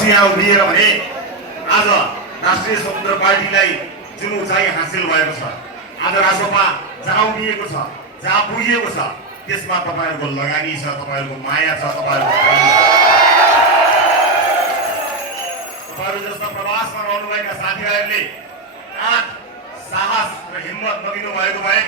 बस्छु यहाँ उभिएर भने आज राष्ट्रिय स्वतन्त्र पार्टीलाई जुन उचाइ हासिल भएको छ, आज रासोपा जहाँ उभिएको छ, जहाँ पुगिएको छ, त्यसमा तपाईहरुको लगानी छ, तपाईहरुको माया छ, तपाईहरु जस्ता प्रवासमा रहनुभएका साथीहरुले आँट, साहस र हिम्मत नदिनु भएको भए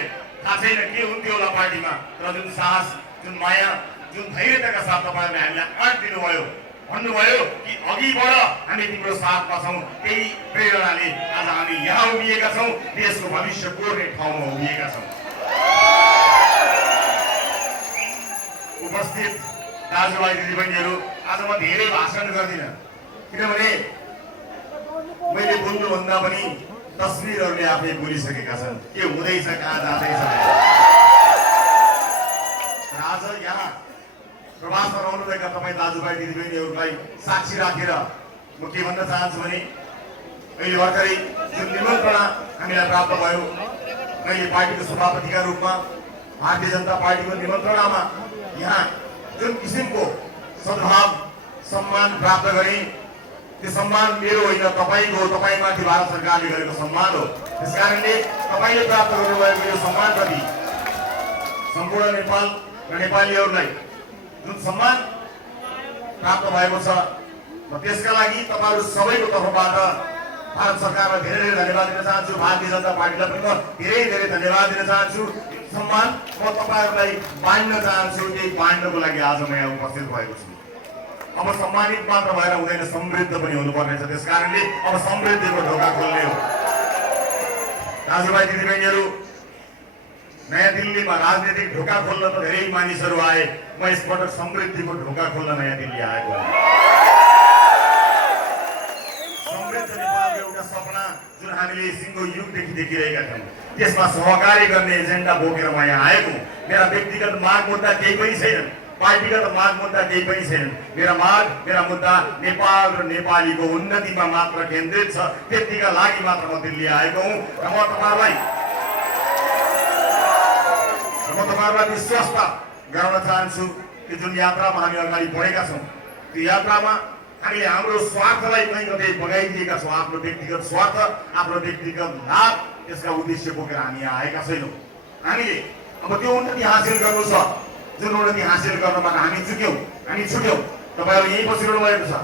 थाहा छैन के हुन्थ्यो होला पार्टीमा। तर जुन साहस, जुन माया, जुन धैर्यताका साथ तपाईहरुले हामीलाई आँट दिनुभयो, भन्नुभयो कि अघि बढ, हामी तिम्रो साथमा छौं, त्यही प्रेरणाले आज हामी यहाँ उभिएका छौं, देशको भविष्य कोर्ने ठाउँमा उभिएका छौं। उपस्थित दाजुभाइ दिदीबहिनीहरू, आज म धेरै भाषण गर्दिन, किनभने मैले बोल्नुभन्दा पनि तस्बिरहरूले आफै बोलिसकेका छन् के हुँदैछ, कहाँ जाँदैछ। आज यहाँ प्रवासमा रहनुभएका तपाईँ दाजुभाइ दिदीबहिनीहरूलाई साक्षी राखेर म के भन्न चाहन्छु भने अहिले भर्खरै जुन निमन्त्रणा हामीलाई प्राप्त भयो, मैले पार्टीको सभापतिका रूपमा भारतीय जनता पार्टीको निमन्त्रणामा यहाँ जुन किसिमको सद्भाव सम्मान प्राप्त गरेँ, त्यो सम्मान मेरो होइन, तपाईँको, तपाईँमाथि भारत सरकारले गरेको सम्मान हो। त्यसकारणले तपाईँले प्राप्त गर्नुभएको यो सम्मानप्रति सम्पूर्ण नेपाल र नेपालीहरूलाई जुन सम्मान प्राप्त भएको छ, म त्यसका लागि तपाईहरु सबैको तर्फबाट भारत सरकारलाई धेरै धेरै धन्यवाद दिन चाहन्छु। भारतीय जनता पार्टीलाई पनि म धेरै धेरै धन्यवाद दिन चाहन्छु। सम्मान म तपाईहरुलाई बाँड्न चाहन्छु, त्यही बाँड्नको लागि आज म यहाँ उपस्थित भएको छु। अब सम्मानित मात्र भएर हुँदैन, समृद्ध पनि हुनुपर्ने छ। त्यसकारणले अब समृद्धिको ढोका खोल्ने हो। दाजुभाइ दिदीबहिनीहरू, नयाँ दिल्लीमा राजनीतिक ढोका खोल्न त धेरै मानिसहरू आए, म यसपटक समृद्धिको ढोका खोल्न नयाँ दिल्ली आएको हो। समृद्ध नेपालको एउटा सपना जुन हामीले सिङ्गो युगदेखि देखिरहेका थियौँ, त्यसमा सहकारी गर्ने एजेन्डा बोकेर म यहाँ आएको हुँ। मेरा व्यक्तिगत माग मुद्दा केही पनि छैनन्, पार्टीगत माग मुद्दा केही पनि छैनन्। मेरा माग, मेरा मुद्दा नेपाल र नेपालीको उन्नतिमा मात्र केन्द्रित छ। त्यतिका लागि मात्र म दिल्ली आएको हुँ र म तपाईँहरूलाई विश्वस्त गराउन चाहन्छु कि जुन यात्रामा हामी अगाडि बढेका छौँ, त्यो यात्रामा हामीले हाम्रो स्वार्थलाई कहीँ कतै बगाइदिएका छौँ। आफ्नो व्यक्तिगत स्वार्थ, आफ्नो व्यक्तिगत लाभ, त्यसका उद्देश्य बोकेर हामी यहाँ आएका छैनौँ। हामीले अब त्यो उन्नति हासिल गर्नु छ, जुन उन्नति हासिल गर्नबाट हामी छुट्यौँ। तपाईँहरू यहीँ बसिरहनु भएको छ,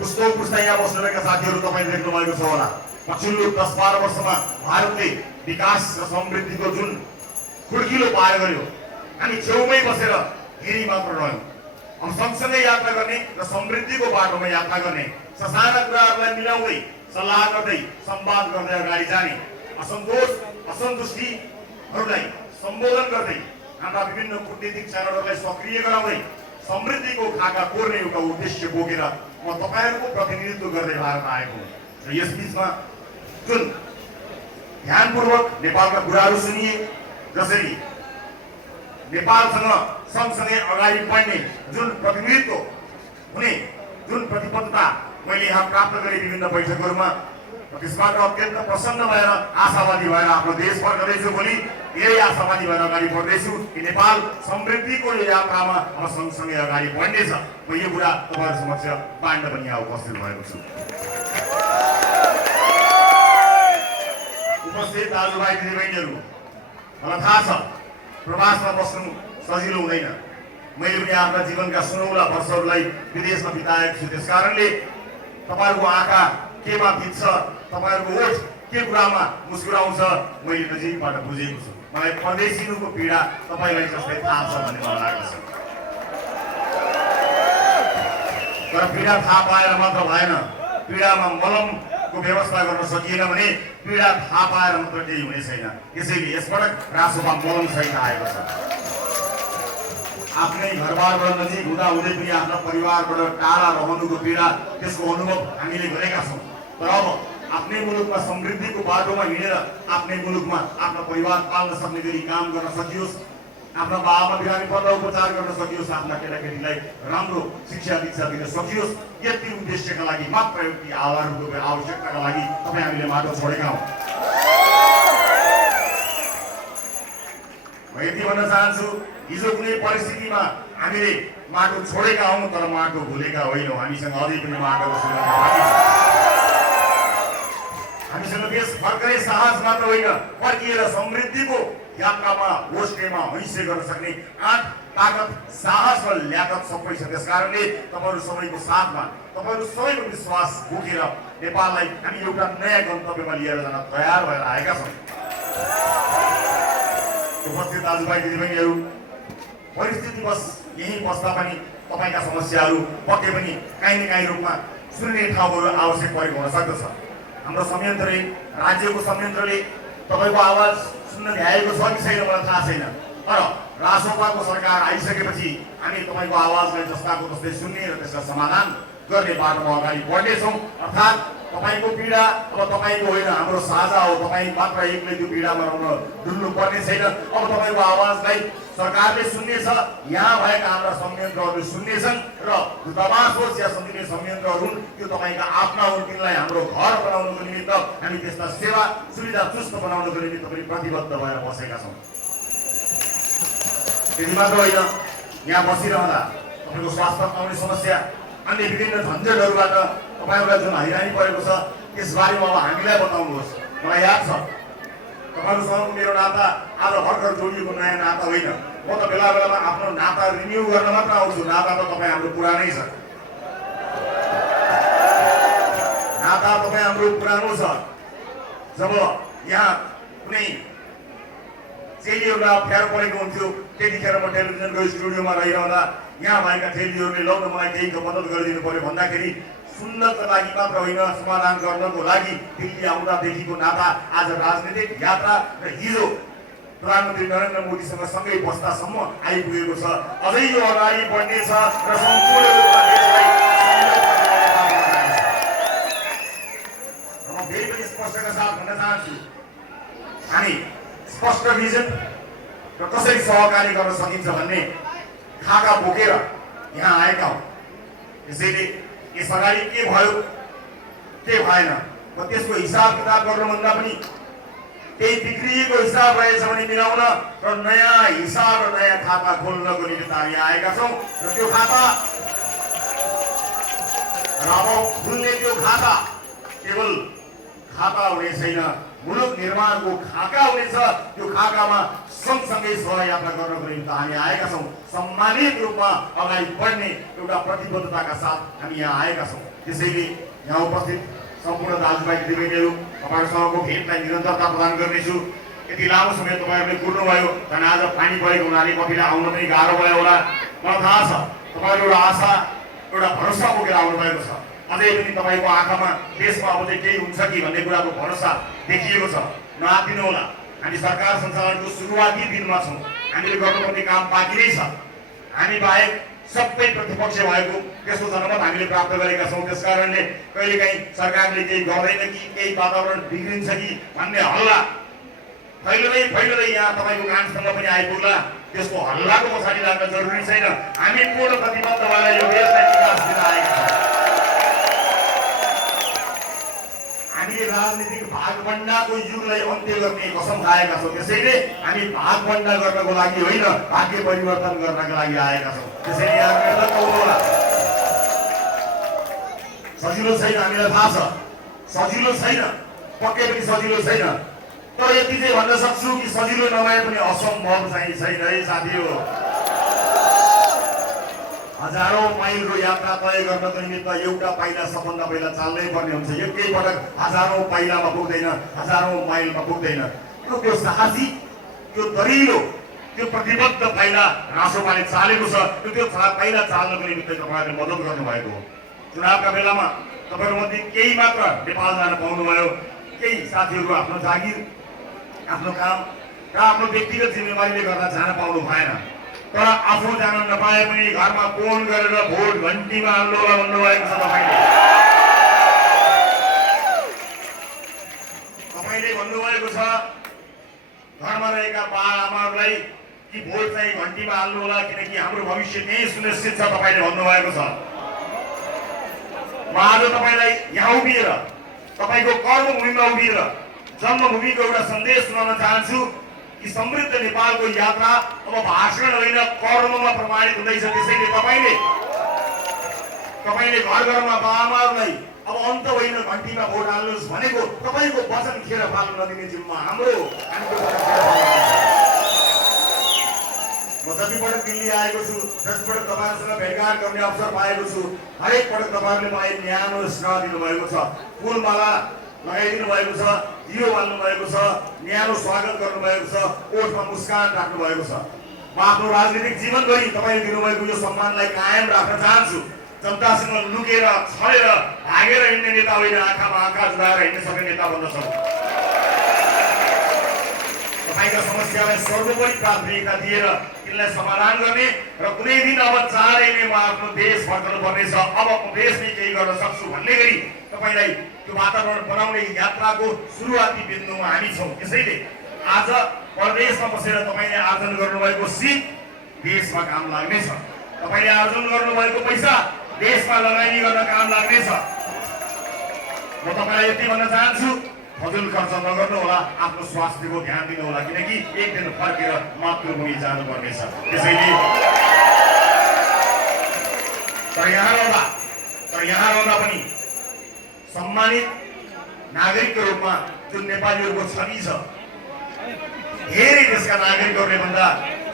पुस्तौँ पुस्ता यहाँ बस्नुभएका साथीहरू तपाईँले देख्नु भएको छ होला। पछिल्लो 10-12 वर्षमा भारतले विकास र समृद्धिको जुन खुड्किलो पार गर्यो, हामी छेउमै बसेर हेरी मात्र रह्यौँ। अब सँगसँगै यात्रा गर्ने र समृद्धिको बाटोमा यात्रा गर्ने, ससाना कुराहरूलाई मिलाउँदै, सल्लाह गर्दै, संवाद गर्दै अगाडि जाने, असन्तोष असन्तुष्टिहरूलाई सम्बोधन गर्दै, हाम्रा विभिन्न कूटनीतिक च्यानलहरूलाई सक्रिय गराउँदै समृद्धिको खाका कोर्ने एउटा उद्देश्य बोकेर म तपाईँहरूको प्रतिनिधित्व गर्दै भारत आएको हुँ। र यसबीचमा जुन ध्यानपूर्वक नेपालका कुराहरू सुनिए, जसरी नेपालसँग सँगसँगै अगाडि बढ्ने जुन प्रतिनिधित्व हुने, जुन प्रतिबद्धता मैले यहाँ प्राप्त गरेँ विभिन्न बैठकहरूमा, त्यसबाट अत्यन्त प्रसन्न भएर, आशावादी भएर आफ्नो देश फर्कदैछु। भोलि धेरै आशावादी भएर अगाडि बढ्दैछु कि नेपाल समृद्धिको यो यात्रामा अब सँगसँगै अगाडि बढ्नेछ। म यो कुरा तपाईँहरू समक्ष बाँड्न पनि यहाँ उपस्थित भएको छु। उपस्थित दाजुभाइ दिदीबहिनीहरू, मलाई थाहा छ प्रवासमा बस्नु सजिलो हुँदैन। मैले पनि आफ्ना जीवनका सुनौला वर्षहरूलाई विदेशमा बिताएको छु। त्यसकारणले तपाईँहरूको आँखा केमा भिज्छ, तपाईँहरूको ओठ के कुरामा मुस्कुराउँछ, मैले नजिकबाट बुझेको छु। मलाई परदेशिनुको पीडा तपाईँलाई जस्तै थाहा छ भन्ने मलाई लाग्छ। तर पीडा थाहा पाएर मात्र भएन, पीडामा मलमको व्यवस्था गर्न सकिएन भने पीडा थाहा पाएर मात्र केही हुने छैन। त्यसैले यसपटक रासोपा मलम सहित आएको छ। आफ्नै घरबारबाट नजिक हुँदा हुँदै पनि आफ्ना परिवारबाट टाढा रहनुको पीडा, त्यसको अनुभव हामीले गरेका छौँ। तर अब आफ्नै मुलुकमा समृद्धिको बाटोमा हिँडेर आफ्नै मुलुकमा आफ्नो परिवार पाल्न सक्ने गरी काम गर्न सकियोस्, आफ्ना बाबा बिरामी पर्दा उपचार गर्न सकियोस्, आफ्ना केटाकेटीलाई राम्रो शिक्षा दीक्षा दिन सकियोस्, यति उद्देश्यका लागि मात्र यति आधारको आवश्यकताका लागि तपाईँ हामीले माटो छोडेका हौँ। म यति भन्न चाहन्छु, हिजो कुनै परिस्थितिमा हामीले माटो छोडेका हौँ तर माटो भुलेका होइनौँ। हामीसँग अझै पनि माटोको सुरक्षा बाँकी छ। हामीसँग देश फर्कने साहस मात्र होइन, फर्किएर समृद्धिको यात्रामा होस्टेमा हैसे गर्न सक्ने आँट, ताकत, साहस र ल्याकत सबै छ। त्यसकारणले तपाईँहरू सबैको साथमा, तपाईँहरू सबैको विश्वास बोकेर नेपाललाई हामी एउटा नयाँ गन्तव्यमा लिएर जान तयार भएर आएका छौँ। उपस्थित दाजुभाइ दिदीबहिनीहरू, परिस्थितिवश यहीँ बस्दा पनि तपाईँका समस्याहरू पक्कै पनि काहीँ न काहीँ रूपमा सुन्ने ठाउँहरू आवश्यक परेको हुन सक्दछ। हाम्रो संयन्त्रले, राज्यको संयन्त्रले तपाईँको आवाज सुन्न भ्याएको छ कि छैन मलाई थाहा छैन, तर रासोपाको सरकार आइसकेपछि हामी तपाईँको आवाजलाई जस्ताको तस्तै सुन्ने र त्यसलाई समाधान गर्ने बाटोमा अगाडि बढ्नेछौँ। अर्थात् तपाईँको पीडा अब तपाईँको होइन, हाम्रो साझा हो। तपाईँ मात्र एक्लै त्यो पीडामा डुल्नु पर्ने छैन। अब तपाईँको आवाजलाई सरकारले सुन्नेछ, यहाँ भएका हाम्रा संयन्त्रहरूले सुन्नेछन् र दूतावास होस् या संसदीय संयन्त्रहरू हुन्, त्यो तपाईँका आफ्ना हुन्। तिनलाई हाम्रो घर बनाउनुको निमित्त हामी त्यसमा सेवा सुविधा चुस्त बनाउनुको निमित्त पनि प्रतिबद्ध भएर बसेका छौँ। त्यति मात्र होइन, यहाँ बसिरहँदा तपाईँको स्वास्थ्य आउने समस्या, अन्य विभिन्न झन्झटहरूबाट तपाईँहरूलाई जुन हैरानी परेको छ त्यसबारेमा अब हामीलाई बताउनुहोस्। मलाई याद छ तपाईँहरूसँग मेरो नाता आज भर्खर जोडिएको नयाँ नाता होइन। म त बेला बेलामा आफ्नो नाता रिन्यू गर्न मात्र आउँछु। नाता त तपाईँ हाम्रो पुरानै छ, नाता तपाईँ हाम्रो पुरानो छ। जब यहाँ कुनै चेलीहरूलाई अप्ठ्यारो परेको हुन्थ्यो त्यतिखेर म टेलिभिजनको स्टुडियोमा रहिरहँदा यहाँ भएका चेलीहरूले लौ न मलाई केही मद्दत गरिदिनु पर्यो भन्दाखेरि सुन्नका लागि मात्र होइन, समाधान गर्नको लागि दिल्ली आउँदादेखिको नाता आज राजनीतिक यात्रा र हिजो प्रधानमन्त्री नरेन्द्र मोदीसँग सँगै बस्दासम्म आइपुगेको छ। अझै यो अगाडि बढ्नेछ र सम्पूर्ण रूपमा देशलाई म फेरि पनि स्पष्टका साथ भन्न चाहन्छु, हामी स्पष्ट भिजन र कसरी सहकारी गर्न सकिन्छ भन्ने खाका बोकेर यहाँ आएका हौँ। त्यसैले यस अगाडि के भयो के भएन र त्यसको हिसाब किताब गर्नुभन्दा पनि केही बिग्रिएको हिसाब रहेछ भने मिलाउन र नयाँ हिसाब र नयाँ खाता खोल्नको निमित्त हामी आएका छौँ। र त्यो खाता र अब खुल्ने त्यो खाता केवल खाता हुने छैन, मुलुक निर्माणको खाका हुनेछ। त्यो खाकामा सँगसँगै सहयात्रा गर्नको निमित्त हामी आएका छौँ। सम्मानित रूपमा अगाडि बढ्ने एउटा प्रतिबद्धताका साथ हामी यहाँ आएका छौँ। त्यसैले यहाँ उपस्थित सम्पूर्ण दाजुभाइ दिदीबहिनीहरू, तपाईँहरूसँगको भेटलाई निरन्तरता प्रदान गर्नेछु। यति लामो समय तपाईँहरूले कुर्नुभयो, कारण आज पानी परेको हुनाले कतिलाई आउन पनि गाह्रो भयो होला। मलाई थाहा छ तपाईँहरू एउटा आशा, एउटा भरोसा बोकेर आउनुभएको छ। अझै पनि तपाईँको आँखामा देशमा अब चाहिँ केही हुन्छ कि भन्ने कुराको भरोसा देखिएको छ। नआत्तिनु होला, हामी सरकार सञ्चालनको सुरुवाती दिनमा छौँ। हामीले गर्नुपर्ने काम बाँकी नै छ। हामी बाहेक सबै प्रतिपक्ष भएको त्यसको जनमत हामीले प्राप्त गरेका छौँ। त्यसकारणले कहिलेकाहीँ सरकारले केही गर्दैन कि केही वातावरण बिग्रिन्छ कि भन्ने हल्ला फैलदै यहाँ तपाईँको कानसम्म पनि आइपुग्ला। त्यसको हल्लाको पछाडि लाग्न जरुरी छैन। हामी पूर्ण प्रतिबद्ध भएर यो देशलाई विकास दिन आएका छौँ। हामीले राजनीतिक भागभण्डाको युगलाई अन्त्य गर्ने कसम खाएका छौँ। त्यसैले हामी भागभण्डा गर्नको लागि होइन, भाग्य परिवर्तन गर्नका लागि आएका छौँ। त्यसैले यहाँ होला, सजिलो छैन, हामीलाई थाहा छ सजिलो छैन, पक्कै पनि सजिलो छैन। तर यति चाहिँ भन्न सक्छु कि सजिलो नभए पनि असम्भव चाहिँ छैन है साथीहरू। हजारौं माइलको यात्रा तय गर्नको निमित्त एउटा पाइला सबभन्दा पहिला चाल्नै पर्ने हुन्छ। एकै पटक हजारौं पाइलामा पुग्दैन, हजारौं माइलमा पुग्दैन। त्यो साहसी, त्यो दरिलो, त्यो प्रतिबद्ध पाइला रासोपाले चालेको छ। त्यो पाइला चाल्नको निमित्त तपाईँहरूले मद्दत गर्नुभएको हो। चुनावका बेलामा तपाईँहरूमध्ये केही मात्र नेपाल जान पाउनुभयो, केही साथीहरू आफ्नो जागिर, आफ्नो काम र आफ्नो व्यक्तिगत जिम्मेवारीले गर्दा जान पाउनु भएन। तर आफू जान नपाए पनि घरमा फोन गरेर भोट घन्टीमा हाल्नु होला भन्नुभएको छ। तपाईँले भन्नुभएको छ घरमा रहेका बाआमाहरूलाई कि भोट चाहिँ घन्टीमा हाल्नु होला, किनकि हाम्रो भविष्य त्यही सुनिश्चित छ तपाईँले भन्नुभएको छ। म आज तपाईँलाई यहाँ उभिएर, तपाईँको कर्मभूमिमा उभिएर जन्मभूमिको एउटा सन्देश सुनाउन चाहन्छु कि समृद्ध नेपालको यात्रा अब भाषण होइन कर्ममा प्रमाणित हुँदैछ। त्यसैले तपाईले घर घरमा बाबामाहरूलाई अब अन्त होइन घन्टीमा भोट हाल्नुहोस् भनेको तपाईको वचन खेर फाल्न नदिने जिम्मा हाम्रो। म जति पटक दिल्ली आएको छु, जति पटक तपाईँहरूसँग भेटघाट गर्ने अवसर पाएको छु, हरेक पटक तपाईँहरूले मलाई न्यानो स्नेह दिनुभएको छ, फुलमाला लगाइदिनु भएको छ, दियो बाल्नु भएको छ, न्यानो स्वागत गर्नुभएको छ, ओठमा मुस्कान राख्नु भएको छ। म आफ्नो राजनीतिक जीवनभरि तपाईँले दिनुभएको यो सम्मानलाई कायम राख्न चाहन्छु। जनतासँग लुकेर छलेर भागेर हिँड्ने नेता होइन, आँखामा आँखा जुदाएर हिँड्न सक्ने नेता बन्न सक्छ। तपाईँका समस्यालाई सर्वोपरि प्राथमिकता दिएर तिनलाई समाधान गर्ने र कुनै दिन अब चाँडै नै म आफ्नो देश फर्कनु पर्नेछ, अब म देशमै केही गर्न सक्छु भन्ने गरी तपाईँलाई त्यो वातावरण बनाउने यात्राको सुरुवाती बिन्दुमा हामी छौँ। त्यसैले आज परदेशमा बसेर तपाईँले आर्जन गर्नुभएको सिप देशमा काम लाग्नेछ। तपाईँले आर्जन गर्नुभएको पैसा देशमा लगानी गर्न काम लाग्नेछ। म तपाईँलाई यति भन्न चाहन्छु, फजुल खर्च नगर्नु होला, आफ्नो स्वास्थ्यको ध्यान दिनु होला, किनकि एक दिन फर्केर मातृभूमि जानुपर्नेछ। त्यसैले तर यहाँ रहँदा पनि सम्मानित नागरिकको रूपमा जुन नेपालीहरूको छवि छ, धेरै देशका नागरिकहरूले भन्दा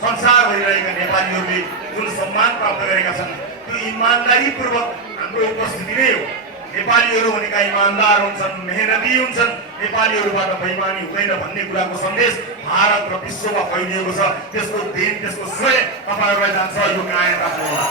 संसार भइरहेका नेपालीहरूले जुन सम्मान प्राप्त गरेका छन्, त्यो इमानदारीपूर्वक हाम्रो उपस्थिति नै हो। नेपालीहरू भनेका इमानदार हुन्छन्, मेहनती हुन्छन्, नेपालीहरूबाट बेइमानी हुँदैन भन्ने कुराको सन्देश भारत र विश्वमा फैलिएको छ। त्यसको दिन, त्यसको श्रेय तपाईहरूलाई जान्छ। यो कायम राख्नु होला।